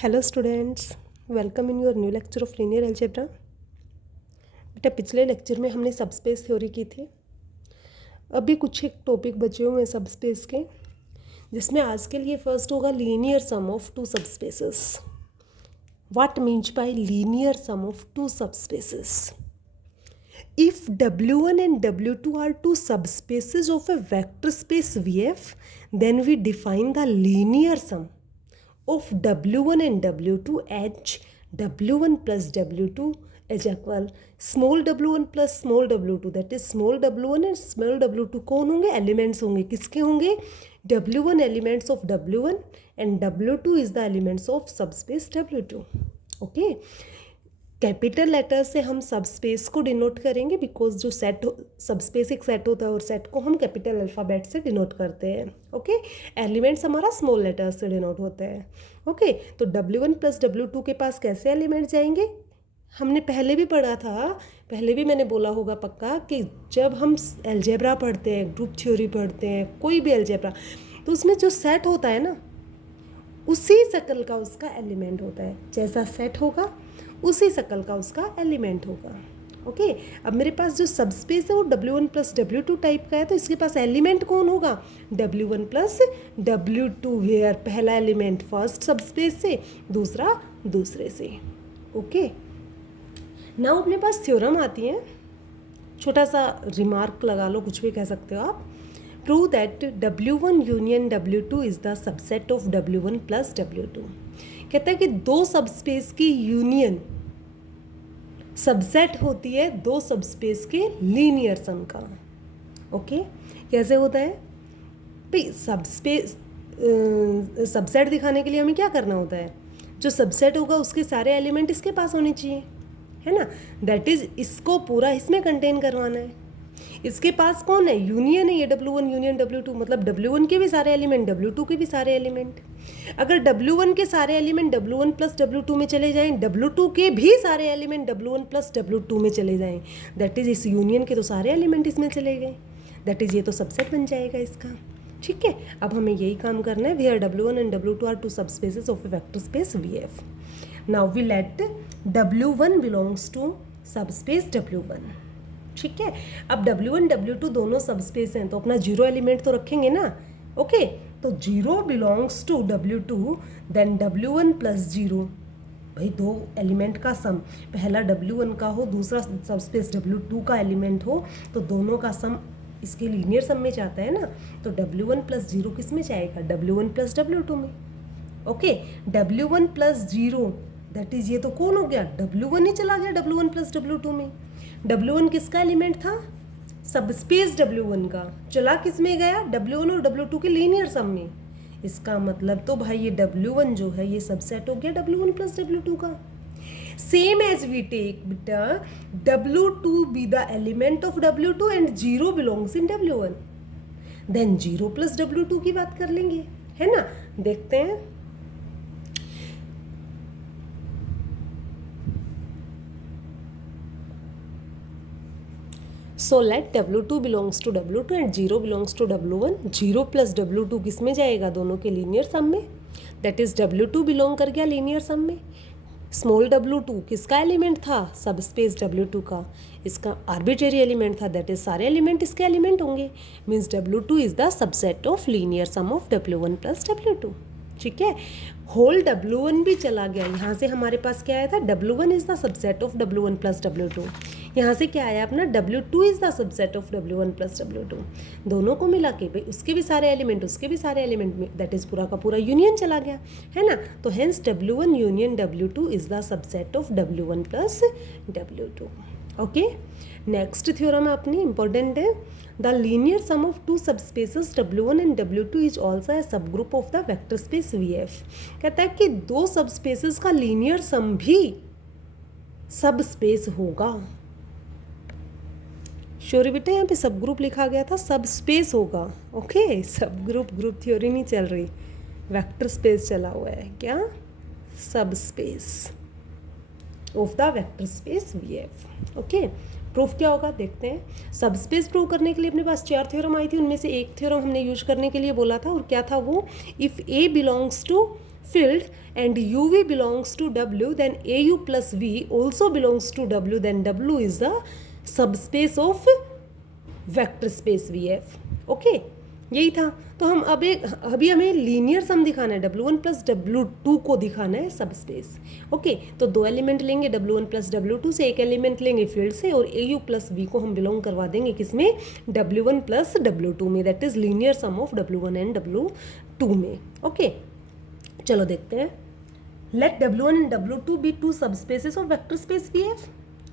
Hello students, welcome in your new lecture of linear algebra. बेटा पिछले lecture में हमने सबस्पेस थ्योरी की थी। अभी कुछ एक टॉपिक बचे हुए हैं सबस्पेस के, जिसमें आज के लिए फर्स्ट होगा linear sum of two subspaces. What means by linear sum of two subspaces? If W1 and W2 are two subspaces of a vector space VF, then we define the linear sum of W1 and W2 as W1 plus W2 is equal small w1 plus small w2, that is small w1 and small w2 कौन होंगे? Elements होंगे। किसके होंगे? W1 elements of W1 and W2 is the elements of subspace W2. Okay, capital letter से हम subspace को denote करेंगे because जो सेट सबस्पेस एक सेट होता है और सेट को हम कैपिटल अल्फ़ाबेट से डिनोट करते हैं। ओके, एलिमेंट्स हमारा स्मॉल लेटर से डिनोट होते हैं। ओके, तो W1 प्लस W2 के पास कैसे एलिमेंट जाएंगे? हमने पहले भी पढ़ा था, पहले भी मैंने बोला होगा पक्का कि जब हम अलजेब्रा पढ़ते हैं, ग्रुप थ्योरी पढ़ते हैं, कोई भी अलजेब्रा, तो उसमें जो सेट होता है ना, उसी शक्ल का उसका एलिमेंट होता है। जैसा सेट होगा उसी शक्ल का उसका एलिमेंट होगा। ओके, अब मेरे पास जो सबस्पेस है वो W1 प्लस W2 टाइप का है, तो इसके पास एलिमेंट कौन होगा? W1 प्लस W2, वेयर पहला एलिमेंट फर्स्ट सबस्पेस से, दूसरा दूसरे से। ओके, नाउ अपने पास थ्योरम आती है, छोटा सा रिमार्क लगा लो, कुछ भी कह सकते हो आप। Prove that W1 union W2 is the subset of W1 plus W2। कहता है कि दो सबस्पेस की यूनियन सबसेट होती है दो सबस्पेस के लीनियर सम का। ओके, कैसे होता है भाई? सबस्पेस सबसेट दिखाने के लिए हमें क्या करना होता है? जो सबसेट होगा उसके सारे एलिमेंट इसके पास होने चाहिए, है ना। दैट इज इसको पूरा इसमें कंटेन करवाना है। इसके पास कौन है? यूनियन है ये, W1 यूनियन W2, मतलब W1 के भी सारे एलिमेंट, W2 के भी सारे एलिमेंट। अगर W1 के सारे एलिमेंट W1 प्लस W2 में चले जाएं, W2 के भी सारे एलिमेंट W1 प्लस W2 में चले जाएं, दैट इज इस यूनियन के तो सारे एलिमेंट इसमें चले गए, दैट इज ये तो सबसेट बन जाएगा इसका। ठीक है, अब हमें यही काम करना है। Where W1 and W2 are two subspaces of a vector space VF। Now we let W1 belongs to subspace W1। ठीक है, अब W1 W2 दोनों सबस्पेस हैं, तो अपना जीरो एलिमेंट तो रखेंगे ना। ओके, तो zero belongs to W2, then W1 plus zero, भाई दो एलिमेंट का सम, पहला W1 का हो, दूसरा सबस्पेस W2 का एलिमेंट हो, तो दोनों का सम इसके लीनियर सम में जाता है ना। तो W1 प्लस जीरो किस में जाएगा? W1 प्लस W2 में। Okay, W1 plus zero, that is ये तो कौन हो गया? W1 ही चला गया W1 प्लस W2 में। W1 किसका एलिमेंट था? सबस्पेस W1 का, चला किस में गया? W1 और W2 के लीनियर सम में। इसका मतलब तो भाई ये W1 जो है ये सबसेट हो गया W1 प्लस W2 का। सेम एज वी टेक बेटा W2 be the element of W2 and zero belongs in W1, then zero plus W2 की बात कर लेंगे, है ना। देखते हैं, so let W2 belongs to W2 and zero belongs to W1। Zero plus W2 किस में जाएगा? दोनों के लीनियर सम में, दैट इज W2 बिलोंग कर गया लीनियर सम में। स्मॉल W2 किसका एलिमेंट था? सबस्पेस W2 का, इसका आर्बिट्रेरी एलिमेंट था, दैट इज सारे एलिमेंट इसके एलिमेंट होंगे। Means W2 is the subset of linear sum of W1 plus W2। ठीक है, होल W1 भी चला गया, यहाँ से हमारे पास क्या आया था? W1 is the subset of W1 plus W2। यहाँ से क्या आया अपना? W2 is the subset of W1 plus W2। दोनों को मिला के भाई उसके भी सारे एलिमेंट, उसके भी सारे एलिमेंट में, दैट इज पूरा का पूरा यूनियन चला गया, है ना। तो hence W1 union W2 is the subset of W1 plus W2। Okay, next theorem अपनी इंपॉर्टेंट है। The linear sum of two subspaces W1 and W2 is also a subgroup of the vector space VF। कहता है कि दो subspaces का linear सम भी सब space होगा। श्योर बेटा, यहाँ पे सब ग्रुप लिखा गया था, सब स्पेस होगा। ओके, सब ग्रुप थ्योरी नहीं चल रही, वेक्टर स्पेस चला हुआ है। क्या? सब space of the vector space VF। Okay, proof क्या होगा देखते हैं। सबस्पेस प्रूव करने के लिए अपने पास चार थ्योरम आई थी, उनमें से एक थ्योरम हमने यूज करने के लिए बोला था, और क्या था वो? If A belongs to field and UV belongs to W, then AU plus V also belongs to W, then W is the subspace of vector space VF. Okay, यही था. तो हम अभी हमें लीनियर सम दिखाना है, W1 प्लस W2 को दिखाना है सब स्पेस. ओके, तो दो एलिमेंट लेंगे W1 प्लस W2 से, एक एलिमेंट लेंगे फील्ड से, और AU प्लस V को हम बिलोंग करवा देंगे किसमें, W1 प्लस W2 में. That is linear sum of W1 and W2 में. ओके, चलो देखते हैं. Let W1 and W2 be two subspaces of vector space VF.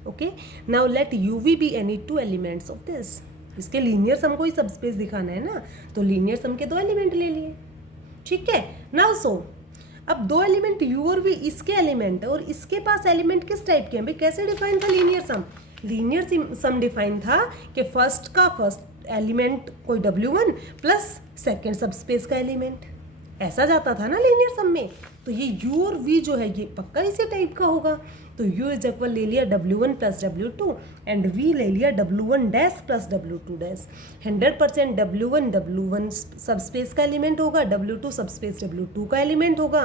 Okay, now let UV be any two elements of this. इसके linear sum को ही सब space दिखाना है ना, तो लीनियर सम के दो एलिमेंट ले लिए. ठीक है. नाउ सो अब दो एलिमेंट U और V इसके एलिमेंट और इसके पास एलिमेंट किस टाइप के हैं भाई. कैसे डिफाइन था लीनियर सम. लीनियर सम डिफाइन था कि फर्स्ट का फर्स्ट एलिमेंट कोई W1 प्लस सेकेंड सब स्पेस का एलिमेंट, ऐसा जाता था ना लीनियर सम में. तो ये U और V जो है ये पक्का इसी टाइप का होगा. तो U इज इक्वल ले लिया W1 plus W2 and V ले लिया W1 dash plus W2 dash. 100% W1 सब स्पेस का एलिमेंट होगा, W2 सब स्पेस W2 का एलिमेंट होगा,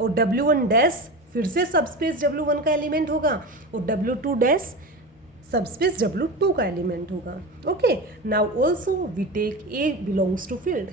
और W1 डैश फिर से सब स्पेस W1 का एलिमेंट होगा, और W2 डैश सब स्पेस W2 का एलिमेंट होगा. Okay, now also we take A belongs to field.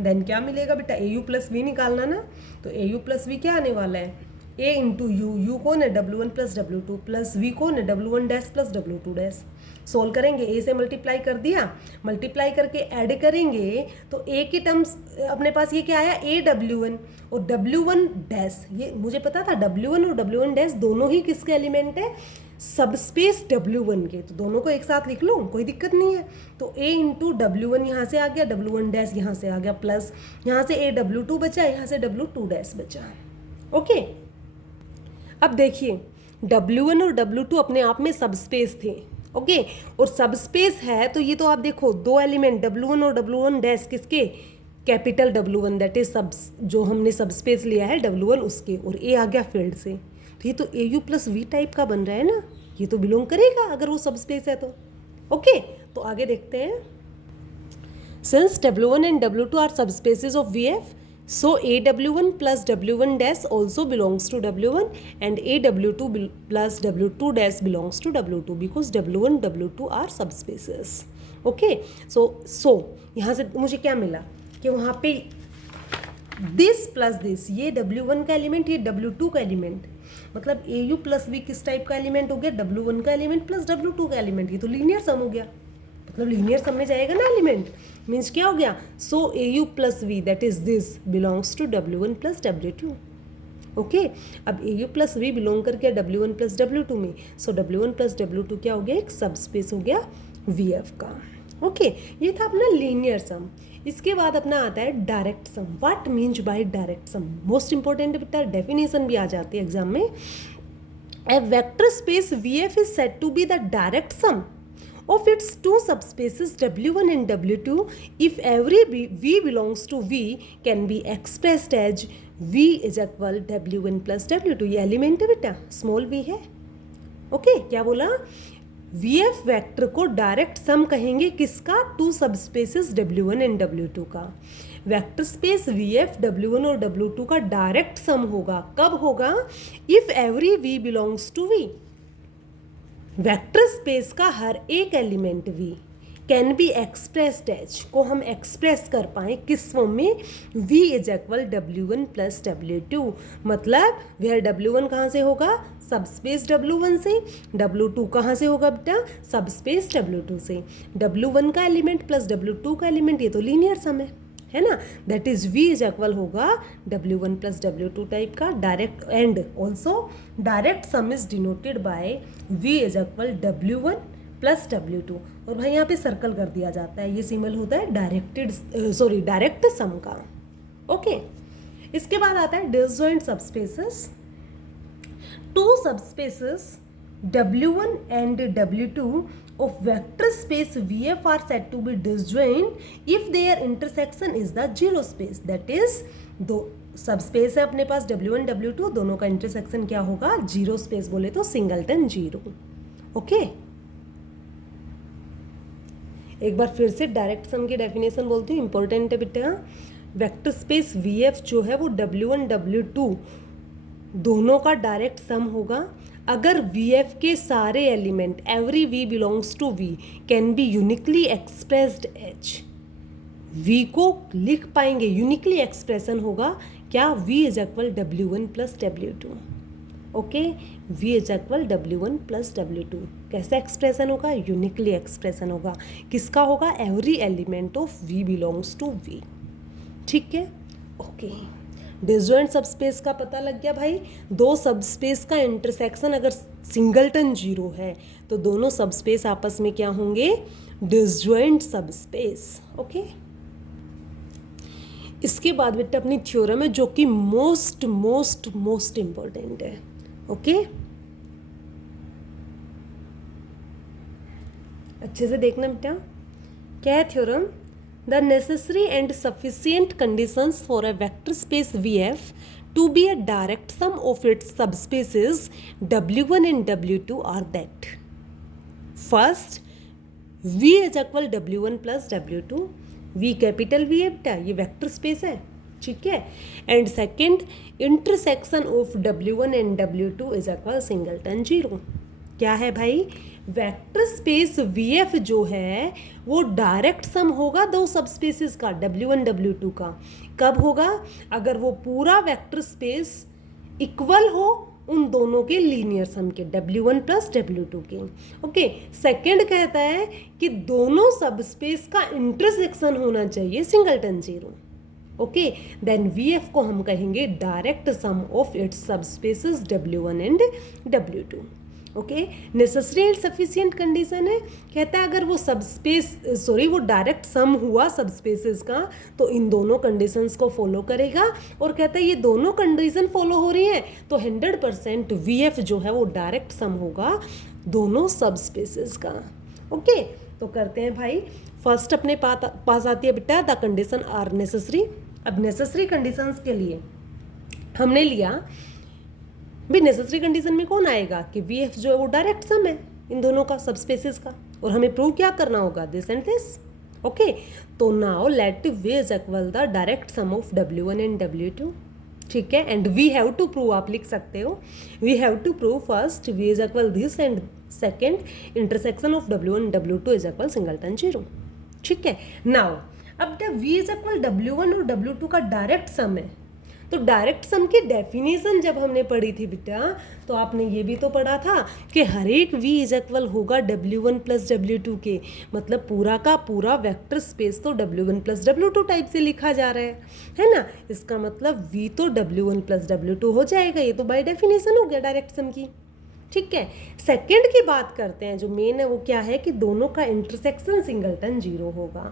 Then क्या मिलेगा बेटा, AU प्लस V निकालना ना. तो AU प्लस V क्या आने वाला है, A इंटू U कौन है W1 plus W2 plus V कौन है W1 dash plus W2 dash. Solve करेंगे, A से मल्टीप्लाई कर दिया, मल्टीप्लाई करके ऐड करेंगे तो A की टर्म्स अपने पास ये क्या आया AW1 और W1 डैश. ये मुझे पता था W1 और W1 डैश दोनों ही किसके एलिमेंट है, सब स्पेस W1 के. तो दोनों को एक साथ लिख लो, कोई दिक्कत नहीं है. तो A इंटू W1 यहाँ से आ गया, W1 डैश यहाँ से आ गया, प्लस यहाँ से AW2 बचा, यहाँ से W2 डैश बचा. ओके, अब देखिए W1 और W2 अपने आप में सब स्पेस थे. ओके, और सब स्पेस है तो ये तो आप देखो दो एलिमेंट W1 और W1 डैश किसके, कैपिटल W1 दैट इज सब जो हमने सब स्पेस लिया है W1 उसके, और A आ गया फील्ड से. तो ये तो AU प्लस V टाइप का बन रहा है ना, ये तो बिलोंग करेगा अगर वो सब स्पेस है तो. ओके, तो आगे देखते हैं. Since W1 and W2 are subspaces of VF, so AW1 plus W1 dash also belongs to W1 and AW2 plus W2 dash belongs to W2 because W1 W2 are subspaces. Okay, so यहाँ से मुझे क्या मिला कि वहाँ पे this plus this, ये W1 का एलिमेंट, ये W2 का एलिमेंट, मतलब AU प्लस V किस टाइप का एलिमेंट हो गया, W1 का एलिमेंट प्लस W2 का एलिमेंट. ये तो लीनियर सम हो गया, मतलब लीनियर सम में जाएगा ना एलिमेंट. मीन्स क्या हो गया, so AU plus V that is this belongs to W1 plus W2. Okay, अब AU प्लस V बिलोंग करके W1 प्लस W2 में, सो W1 प्लस W2 क्या हो गया, एक सब स्पेस हो गया VF का. ओके, ये था अपना लीनियर सम. इसके बाद अपना आता है direct sum. What means by direct sum, most important बेटा डेफिनेशन भी आ जाती है एग्जाम में. A vector space VF is said to be the direct sum of its two subspaces W1 and W2 if every V belongs to V can be expressed as V is equal W1 plus W2. ये element है बेटा, small v है. Okay, क्या बोला, VF vector को direct sum कहेंगे किसका, to subspaces W1 and W2 का. वेक्टर स्पेस VF W1 और W2 का डायरेक्ट सम होगा. कब होगा, if every V belongs to V. Vector space का हर एक element V can be expressed as, को हम एक्सप्रेस कर पाएँ किस फॉर्म में, V is equal W1 plus W2. मतलब वेयर W1 कहाँ से होगा, सब स्पेस W1 से, W2 कहाँ से होगा बेटा, सब स्पेस W2 से. W1 का एलिमेंट प्लस W2 का एलिमेंट, ये तो लीनियर सम है ना. That is V is equal होगा W1 प्लस W2 टाइप का direct. And also direct sum is denoted by V is equal W1 plus W2. और भाई यहाँ पे सर्कल कर दिया जाता है, ये सिंबल होता है डायरेक्ट सम का. ओके, इसके बाद आता है disjoint subspaces. Two subspaces W1 and W2 of vector space VF are said to be disjoint if their intersection is the zero space. That is, दो सबस्पेस है अपने पास W1 W2, दोनों का इंटरसेक्शन क्या होगा, जीरो स्पेस, बोले तो singleton zero. Okay, एक बार फिर से डायरेक्ट सम की डेफिनेशन बोलती हूँ, इंपॉर्टेंट है बेटा. वेक्टर स्पेस VF जो है वो W1 W2 दोनों का डायरेक्ट सम होगा अगर VF के सारे एलिमेंट every V belongs to V can be uniquely expressed each. V को लिख पाएंगे, यूनिकली एक्सप्रेशन होगा क्या, V is equal W1 plus W2। Okay, V is equal W1 plus W2 कैसे एक्सप्रेशन होगा, यूनिकली एक्सप्रेशन होगा, किसका होगा, every element of V belongs to V। ठीक है, ओके। डिसजॉइंट सबस्पेस का पता लग गया भाई, दो सबस्पेस का इंटरसेक्शन अगर सिंगलटन जीरो है तो दोनों सबस्पेस आपस में क्या होंगे, डिसजॉइंट सबस्पेस। ओके, इसके बाद बेटा अपनी थ्योरम है जो कि मोस्ट मोस्ट मोस्ट इंपॉर्टेंट है। ओके, अच्छे से देखना बेटा, क्या है theorem, the necessary and sufficient conditions for a vector space VF to be a direct sum of its subspaces W1 and W2 are that first V is equal W1 plus W2, V capital V है बेटा, ये vector space है, ठीक है, and second intersection of W1 and W2 is equal singleton zero. क्या है भाई, vector space VF जो है वो डायरेक्ट सम होगा दो सबस्पेसेस का W1 W2 का। कब होगा, अगर वो पूरा वेक्टर स्पेस इक्वल हो उन दोनों के लीनियर सम के, W1 प्लस W2 के। ओके, सेकंड कहता है कि दोनों सबस्पेस का इंटरसेक्शन होना चाहिए singleton zero. Okay, then VF को हम कहेंगे direct sum of its subspaces W1 and W2। Okay, necessary and sufficient condition है, कहता है अगर वो वो डायरेक्ट सम हुआ सबस्पेसेस का तो इन दोनों कंडीशंस को फॉलो करेगा, और कहता है ये दोनों कंडीशन फॉलो हो रही हैं तो 100% VF जो है वो डायरेक्ट सम होगा दोनों सबस्पेसेस का। ओके, तो करते हैं भाई, फर्स्ट अपने पास आती है बेटा द कंडीशन आर नेसेसरी। अब नेसेसरी कंडीशंस के लिए हमने लिया भी, नेसेसरी कंडीशन में कौन आएगा कि VF जो है वो डायरेक्ट सम है इन दोनों का सबस्पेसेस का, और हमें प्रूव क्या करना होगा, दिस एंड दिस। ओके, तो now let V is equal the direct sum of W1 and W2। ठीक है, and we have to prove, आप लिख सकते हो, we have to prove first V is equal this and second intersection of W1 and W2 is equal singleton zero. ठीक है, now अब जब V इज इक्वल W1 और W2 का डायरेक्ट सम है तो डायरेक्ट सम की डेफिनेशन जब हमने पढ़ी थी बेटा तो आपने ये भी तो पढ़ा था कि हर एक V इज इक्वल होगा W1 प्लस W2 के, मतलब पूरा का पूरा वेक्टर स्पेस तो W1 प्लस W2 टाइप से लिखा जा रहा है ना, इसका मतलब V तो W1 प्लस W2 हो जाएगा, ये तो बाय डेफिनेशन हो गया डायरेक्ट सम की। ठीक है, सेकंड की बात करते हैं, जो मेन है वो क्या है कि दोनों का इंटरसेक्शन सिंगलटन जीरो होगा।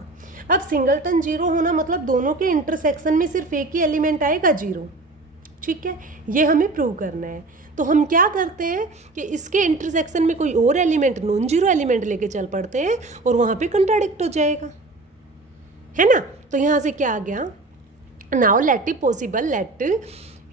अब सिंगलटन जीरो होना मतलब दोनों के इंटरसेक्शन में सिर्फ एक ही एलिमेंट आएगा जीरो। ठीक है, ये हमें प्रूव करना है, तो हम क्या करते हैं कि इसके इंटरसेक्शन में कोई और एलिमेंट, नॉन जीरो एलिमेंट लेके चल पड़ते हैं और वहाँ पे कंट्राडिक्ट हो जाएगा, है ना। तो यहाँ से क्या आ गया, now let it possible let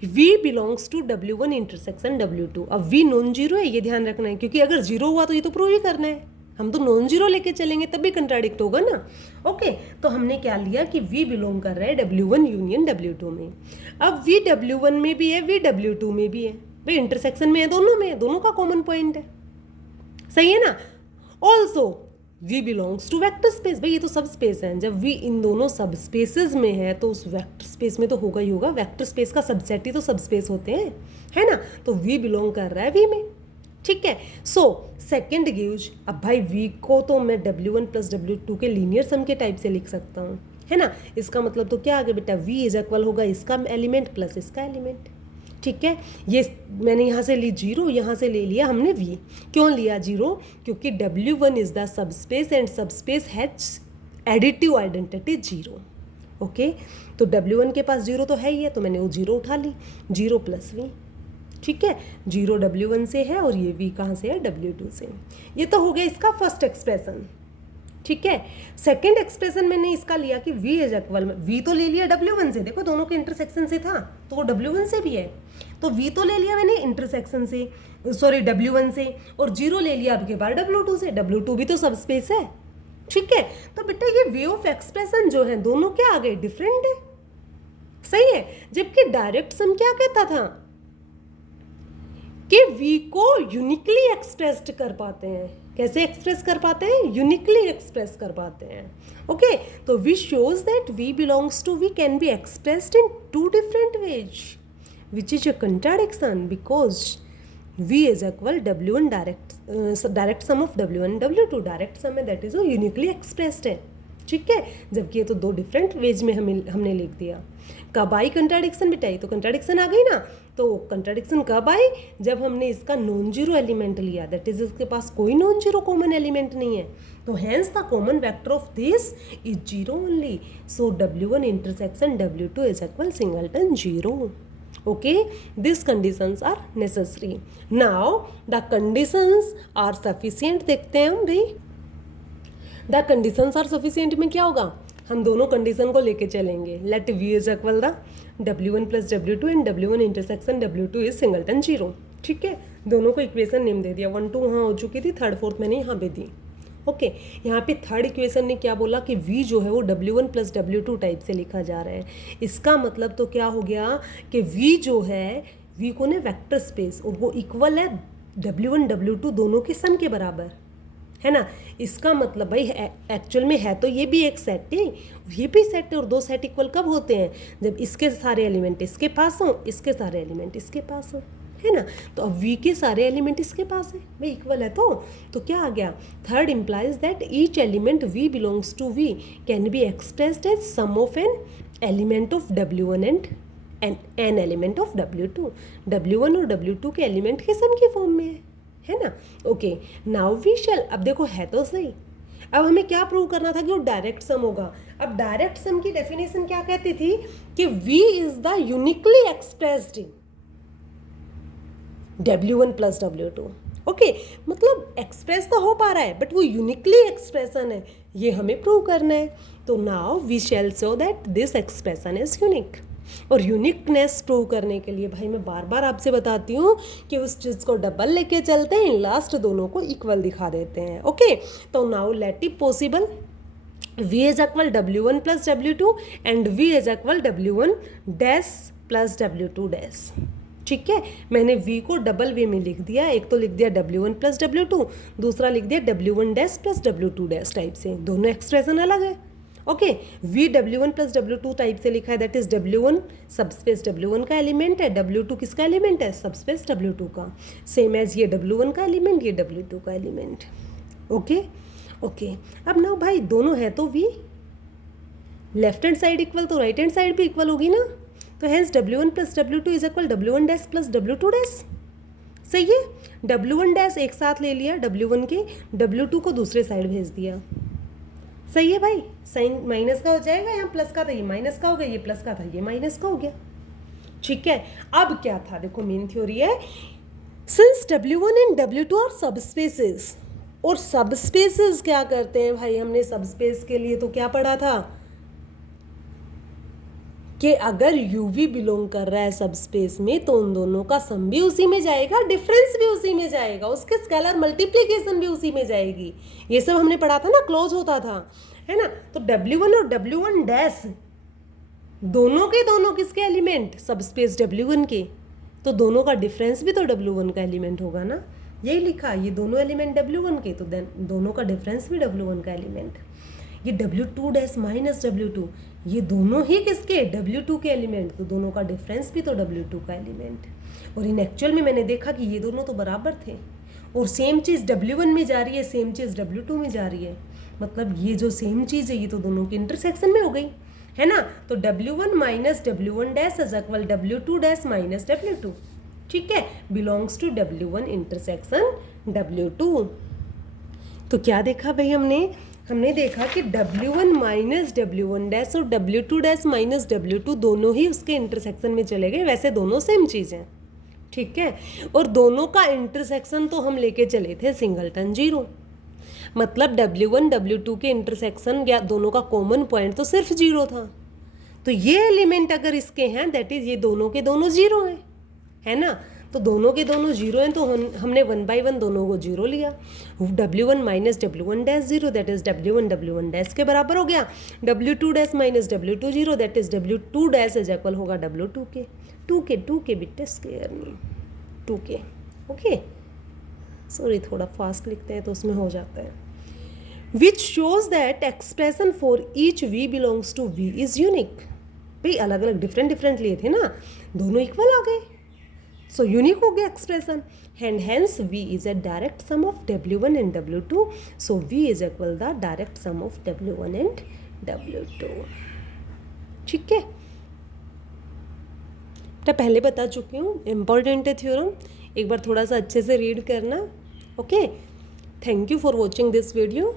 V belongs to W1 intersection W2। अब V नॉन जीरो है, ये ध्यान रखना है, क्योंकि अगर जीरो हुआ तो ये तो प्रूव ही करना है, हम तो नॉन जीरो लेके चलेंगे तब भी कंट्राडिक्ट होगा ना। ओके, तो हमने क्या लिया कि V बिलोंग कर रहा है W1 यूनियन W2 में। अब V W1 में भी है, V W2 में भी है, भाई इंटरसेक्शन में है, दोनों में, दोनों का कॉमन पॉइंट है, सही है ना। Also V belongs to vector space, भाई ये तो सब स्पेस है, जब V इन दोनों सब स्पेसेस में है तो उस वेक्टर स्पेस में तो होगा ही होगा, वेक्टर स्पेस का सबसेट ही तो सब स्पेस होते हैं, है ना। तो V बिलोंग कर रहा है V में। ठीक है, सो सेकेंड गिव्स, अब भाई V को तो मैं W1 प्लस W2 के लीनियर सम के टाइप से लिख सकता हूँ, है ना। इसका मतलब तो क्या आ गया बेटा, V इज इक्वल होगा इसका एलिमेंट प्लस इसका एलिमेंट। ठीक है, ये मैंने यहाँ से ली जीरो, यहाँ से ले लिया हमने V। क्यों लिया जीरो, क्योंकि W1 is the subspace and subspace has additive identity zero. Okay, तो W1 के पास जीरो तो है ही है, तो मैंने वो जीरो उठा ली, जीरो प्लस V। ठीक है, जीरो W1 से है और ये V कहाँ से है, W2 से। ये तो हो गया इसका फर्स्ट एक्सप्रेशन। ठीक है, सेकेंड एक्सप्रेशन मैंने इसका लिया कि V इज इक्वल, V तो ले लिया W1 से, देखो दोनों के इंटरसेक्शन से था तो वो W1 से भी है, तो V तो ले लिया मैंने इंटरसेक्शन से, सॉरी W1 से, और जीरो ले लिया आपके बार W2 से, W2 भी तो सबस्पेस है। ठीक है, तो बेटा ये वे ऑफ एक्सप्रेशन जो है दोनों क्या आ गए, डिफरेंट है, सही है। जबकि डायरेक्ट सम क्या कहता था कि v को यूनिकली एक्सप्रेस्ड कर पाते हैं। कैसे एक्सप्रेस कर पाते हैं? यूनिकली एक्सप्रेस कर पाते हैं। ओके, तो we shows that v belongs to v can be expressed in two different ways which is a contradiction because v is equal w1 direct sum of w1 w2 direct sum है that is uniquely expressed है। ठीक है, जबकि ये तो दो different ways में हमने लिख दिया। कब आई कंट्राडिक्शन बेटा? ये तो कंट्राडिक्शन आ गई ना। तो कंट्राडिक्शन कब आई? जब हमने इसका नॉन जीरो एलिमेंट लिया, दैट इज इसके पास कोई नॉन जीरो कॉमन एलिमेंट नहीं है। तो hence the common vector of this is zero only. So w1 intersection w2 is equal singleton zero. Okay, these conditions are necessary. Now the conditions are sufficient। देखते हैं हम भाई, the conditions are sufficient में क्या होगा? हम दोनों condition को लेके चलेंगे। Let v is equal the w1 plus w2 and w1 intersection w2 is singleton zero. ठीक है, दोनों को इक्वेशन नेम दे दिया। 1 2 वहाँ हो चुकी थी, थर्ड फोर्थ मैंने यहाँ पे दी। ओके, यहाँ पे थर्ड इक्वेशन ने क्या बोला कि v जो है वो w1 प्लस w2 टाइप से लिखा जा रहा है। इसका मतलब तो क्या हो गया कि v जो है, v को ने वेक्टर स्पेस और वो इक्वल है w1 w2 दोनों के सम के बराबर, है ना। इसका मतलब भाई एक्चुअल में है तो ये भी एक सेट है, ये भी सेट है। और दो सेट इक्वल कब होते हैं? जब इसके सारे एलिमेंट इसके पास हों, इसके सारे एलिमेंट इसके पास हों, है ना। तो अब v के सारे एलिमेंट इसके पास है भाई, इक्वल है। तो क्या आ गया? Third implies that each element v belongs to v can be expressed as sum of an element of w1 and an element of w2। w1 और w2 के एलिमेंट के सम की फॉर्म में है ना। ओके, नाउ वी शैल, अब देखो है तो सही। अब हमें क्या प्रूव करना था कि वो डायरेक्ट सम होगा। अब डायरेक्ट सम की डेफिनेशन क्या कहती थी कि v is the uniquely expressed in w1 plus w2। Okay, मतलब एक्सप्रेस तो हो पा रहा है बट वो यूनिकली एक्सप्रेशन है, ये हमें प्रूव करना है। तो now we shall show that this expression is unique. और यूनिकनेस प्रूव करने के लिए भाई मैं बार बार आपसे बताती हूँ कि उस चीज़ को डबल लेके चलते हैं, लास्ट दोनों को इक्वल दिखा देते हैं। ओके, तो now let it possible v is equal w1 plus w2 and v is equal w1 dash plus w2 dash. ठीक है, मैंने v को डबल वे में लिख दिया। एक तो लिख दिया w1 प्लस w2, दूसरा लिख दिया w1 dash plus w2 dash type से। दोनों एक्सप्रेशन अलग है। Okay, v w1 plus w2 type से लिखा है, that is w1 subspace w1 का एलिमेंट है, w2 किसका एलिमेंट है? सबस्पेस w2 का। सेम एज ये w1 का एलिमेंट, ये w2 का एलिमेंट। ओके ओके, अब ना भाई दोनों है तो v left hand side equal तो राइट हैंड साइड भी इक्वल होगी ना। तो hence w1 plus w2 is equal w1 dash plus w2 dash. सही है, w1 डैश एक साथ ले लिया w1 के, w2 को दूसरे साइड भेज दिया। सही है भाई, साइन माइनस का हो जाएगा, यहाँ प्लस का था ये माइनस का हो गया, ये प्लस का था ये माइनस का हो गया। ठीक है, अब क्या था देखो, मेन थ्योरी है since w1 and w2 are subspaces. और सबस्पेसेस क्या करते हैं भाई? हमने सबस्पेस के लिए तो क्या पढ़ा था कि अगर uv बिलोंग कर रहा है सबस्पेस में तो उन दोनों का सम भी उसी में जाएगा, डिफरेंस भी उसी में जाएगा, उसके स्केलर मल्टीप्लिकेशन भी उसी में जाएगी। ये सब हमने पढ़ा था ना, क्लोज होता था, है ना। तो w1 और w1 डैश दोनों के दोनों किसके एलिमेंट? सबस्पेस w1 के। तो दोनों का डिफरेंस भी तो w1 का एलिमेंट होगा ना, यही लिखा, ये दोनों एलिमेंट w1 के, तो देन दोनों का डिफरेंस भी w1 का एलिमेंट। ये w2 डैश माइनस w2, ये दोनों ही किसके? w2 के एलिमेंट, तो दोनों का डिफरेंस भी तो w2 का एलिमेंट। और इन एक्चुअल में मैंने देखा कि ये दोनों तो बराबर थे और सेम चीज़ w1 में जा रही है, सेम चीज़ w2 में जा रही है। मतलब ये जो सेम चीज़ है ये तो दोनों के इंटरसेक्शन में हो गई, है ना। तो w1 minus w1 dash is equal w2 dash minus w2। ठीक है, belongs to w1 intersection w2। तो क्या देखा भाई हमने देखा कि w1 माइनस w1 डैश और w2 डैश माइनस w2 दोनों ही उसके इंटरसेक्शन में चले गए। वैसे दोनों सेम चीज़ हैं, ठीक है। और दोनों का इंटरसेक्शन तो हम लेके चले थे सिंगलटन जीरो। मतलब w1 w2 के इंटरसेक्शन या दोनों का कॉमन पॉइंट तो सिर्फ जीरो था। तो ये एलिमेंट अगर इसके हैं दैट इज ये दोनों के दोनों जीरो हैं, है ना। तो दोनों के दोनों जीरो हैं, तो हमने 1 बाई 1 दोनों को जीरो लिया। W1 minus W1 dash zero, that is W1 dash के बराबर हो गया। W2 dash minus W2 zero, that is W2 dash is equal होगा W2 के। 2 के बिट्टे स्क्वायर नहीं, 2 के। ओके, सॉरी थोड़ा फास्ट लिखते हैं तो उसमें हो जाता है। Which shows that expression for each V belongs to V is unique. भाई अलग अलग डिफरेंट लिए थे ना, दोनों इक्वल आ गए, सो यूनिक हो गया expression. And hence V is a direct sum of W1 and W2, so V is equal the direct sum of W1 and W2। ठीक है, तो पहले बता चुकी हूँ, इम्पॉर्टेंट है थ्योरम, एक बार थोड़ा सा अच्छे से रीड करना। Okay, thank you for watching this video.